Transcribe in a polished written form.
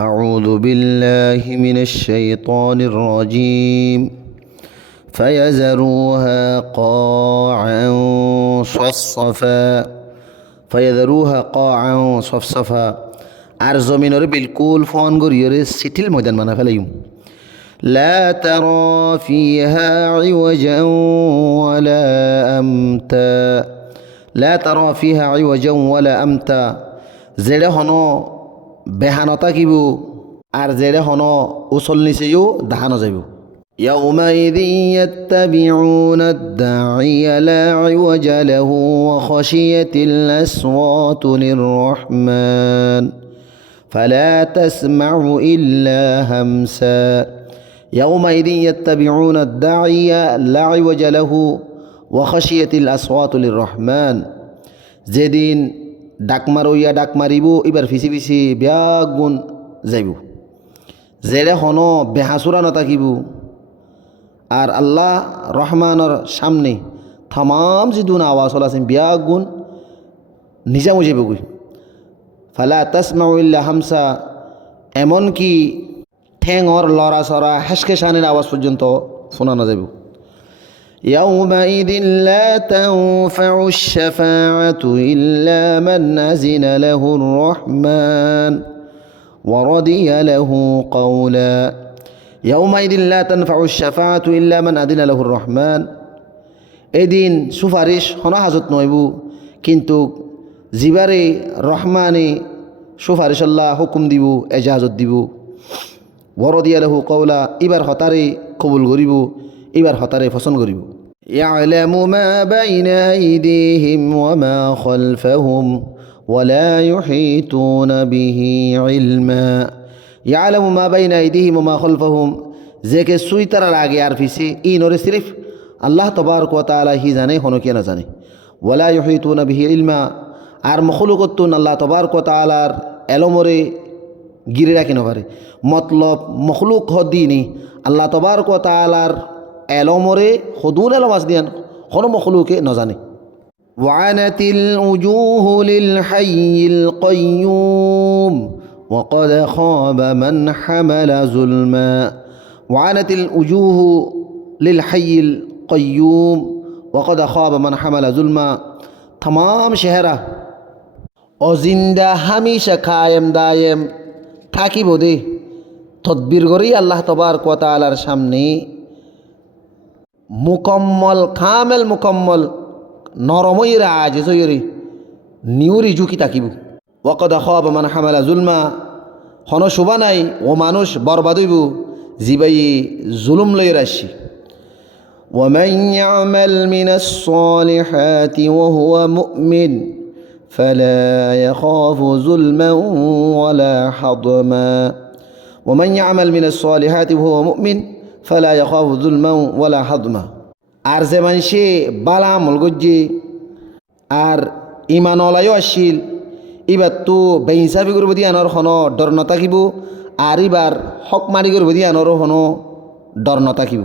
أعوذ بالله من الشيطان الرجيم فيذروها قاعا صفصفا فيذروها قاعا صفصفا আর জমিনের বিলকুল ফন গরিয়রে সিটিল ময়দান বানা ফেলাইম لا ترى فيها عوجا ولا أمتا لا ترى فيها عوجا ولا أمتا জেড়ে হন বেহানতা কিব আর জেড়ে হন উচল নিচেও দেখানো যাব يومئذ يتبعون الداعي لا عوج له وخشيت الأصوات للرحمن فلا تسمع إلا همسا يومئذ يتبعون الداعي لا عوج له وخشيت الأصوات للرحمن যেদিন ডাক মারইয়া ডাক মারিব এবার ফিসি ফিসি ব্যাগুন যাইব জেরে হন বেহাসুরা নতাকিব আর আল্লাহ রহমানের সামনে তাম যিদুন আওয়াজ হল আছেন ব্যাগুন নিজা মুজাইব গই ফালা তাসমাউ ইল্লা হামসা এমনকি ঠেঙর লড়া চড়া হেসকেশানের আওয়াজ পর্যন্ত শোনা না যাব يومئذ لا تنفع الشفاعة إلا من أذن له الرحمن ورضي له قولا يومئذ لا تنفع الشفاعة إلا من أذن له الرحمن এদিন সুপারিশ হনা হাজত নইব কিন্তু জিবারে রহমানে সুপারিশ আল্লাহ হুকুম দিব এজাজত দিব ওয়ারদিয়া লাহু কওলা ইবার হতারে কবুল করিব এবার হতারে পছন্দ করিব يعلم ما بين أيديهم وما خلفهم ولا يحيطون به علما يعلم ما بين أيديهم وما خلفهم যেকে সুইতারার আগে আর পিছে ই নরে সিরিফ আল্লাহ তবারক ওয়া তাআলা হি জানে হনো কে না জানে ওয়ালা ইউহিতুনা বিহি ইলমা আর মখলুকতুন আল্লাহ তবারক ওয়া তাআলার এলমরে গিরে রাখি না পারে মতলব মখলুক হদিনি আল্লাহ তবারক ওয়া তাআলার এলমরে হদুন এলম আস দিয়ান কোনো মখলুকে না জানে ওয়ানাতিল উজুহু লিল হাইয়িল কাইয়ুম وقد خاب من حمل ظلما وعنت الوجوه للحي القيوم وقد خاب من حمل ظلما تمام شهرة অজিন্দা হামেশা কায়েম দায়েম থাকিব দে তদবির করি আল্লাহ তবারক ওয়া তাআলার সামনে মুকম্মল কামেল মুকম্মল নরমইরা আজিজ হইরে নিউরি ঝুঁকি থাকিব ওয়াকদ খাব মান হামালা জুলমা হন শোভা নাই ও মানুষ বরবাদ হইব জিবাই জুলুম লই রাশি ওয়ামান ইয়ামাল মিনাস সালিহাতি ওয়া হুয়া মুমিন ফালা ইয়াখাফু যুলমান ওয়ালা হাদমা ওয়ামান ইয়ামাল মিনাস সালিহাতি ওয়া হুয়া মুমিন ফালা ইয়াখাফু যুলমান ওয়ালা হাদমা আর যে মানুষে বালা আমল গজ্জে আর ইমান ওলাইও আসিল এবার তো বেইনসাফি করব দিয়ে আনার হন ডর নথাকিব আর এবার হক মারি করব দিয়ে আনারও হন ডর নথাকিব